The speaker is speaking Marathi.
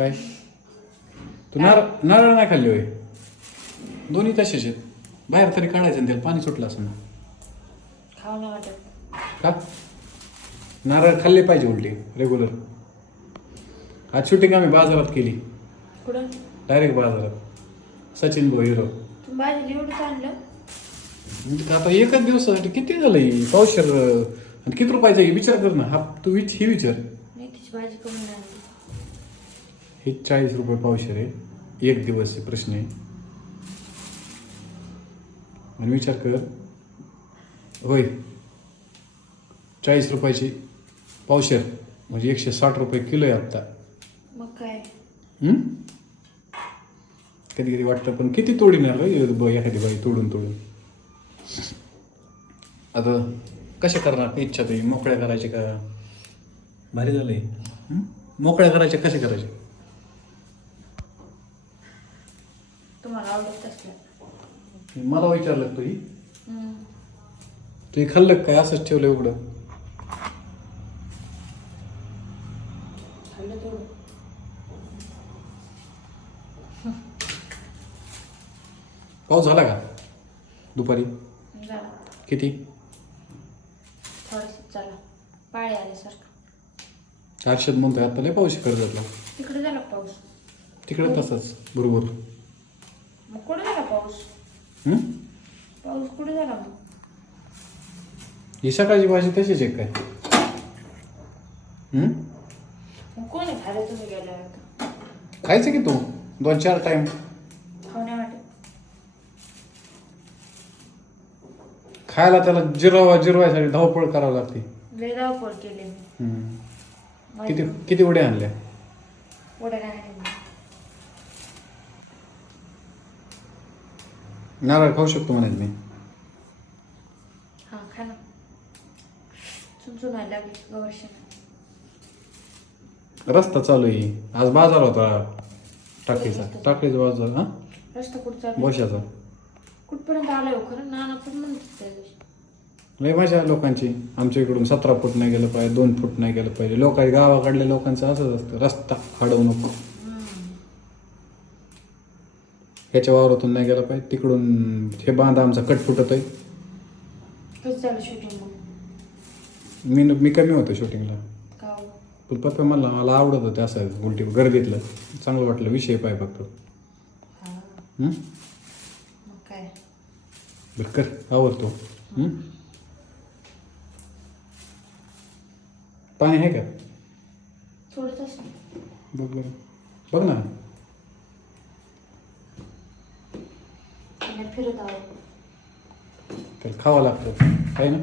काय? तू नारळ नारळ नाही खाल्ली होय? दोन्ही तसेच आहेत. बाहेर तरी काढायचं ना त्याला पाणी सुटलं असं ना. खाऊ नाही वाटत. का? नारळ खाल्ले पाहिजे उलटे रेग्युलर आज शूटिंग आम्ही बाजारात केली. कुठं? डायरेक्ट बाजारात. सचिन भाऊ हिरो भाजी आणलं? म्हणजे आता एकच दिवसासाठी किती झालं ही पावशर आणि किती रुपयाचा विचार कर ना. हा तू विच ही विचार. भाजी कमी आणली हे चाळीस रुपये पावशर आहे एक दिवस आहे प्रश्न आहे. आणि विचार कर. होय. चाळीस रुपयाची पावशर म्हणजे एकशे साठ रुपये किलो आहे आत्ता. मग काय? हम्म? कधी कधी वाटतं पण किती तोडीन आलं? ब- एखादी बाई तोडून तोडून. आता कशा करणार इच्छा तुझी? मोकळ्या करायचे का? भारी झालंय. हम्म? मोकळ्या करायच्या कशा करायच्या तुम्हाला आवडत असलं. मला विचारलं हम्म. तुही खाल्लं काय? असंच ठेवलं एवढं खाल्लं थोडं पाऊस झाला का? दुपारी? झाला. किती? थोडंसं चला पाळी आल्यासारखं. चारशेत म्हणतोय आता लय पाऊस कर जातला तिकडे झाला पाऊस. तिकडे तसंच बरोबर. पाऊस. हम्म? पाऊस कुठे झाला मग? ही सकाळची भाजी तशीच आहे काय? हम्म? मग कोणी खायला तुम्ही गेल्यावर आता खायचं की तू? दोन चार टाइम खाऊ नाही वाटत. खायला त्याला जिरवा जिरवायसाठी धावपळ करावं लागते. लय धावपळ केली मी. माझी किती किती उड्या आणल्या उड्या नाही आणल्या. नारळ खाऊ शकतो म्हणायचं मी. हा खा ना. चुनचुन व्हायला लागली गवर्षण रस्ता चालू आहे. आज बाजार होता टाकीचा. टाकीचा बाजार हा? रस्ता चालू वर्षाचा कुठपर्यंत आलाय हो? खरं नाना पण म्हणत त्या दिवशी. लय मजा आहे लोकांची. आमच्या इकडून सतरा फूट नाही गेलं पाहिजे दोन फूट नाही गेलं पाहिजे. लोक गावाकडल्या लोकांचं असंच असतं. रस्ता खडवू नको ह्याच्या वावरातून नाही गेलं पाहिजे. तिकडून हे बांध आमचा कट फुटत आहे कसं झालं शूटिंग मग. मी मी कमी होतो शूटिंगला का हो? पण पप्पा म्हणला मला आवडत होतं असं उलटी गर्दीतलं. चांगलं वाटलं विषय पाय फक्त. हा. हं? मग काय? बरं कर आवडतो हं? पाणी आहे का? थोडंच बघ बरं. बघ ना. फिरत आहो त्याला खावं लागतं आहे ना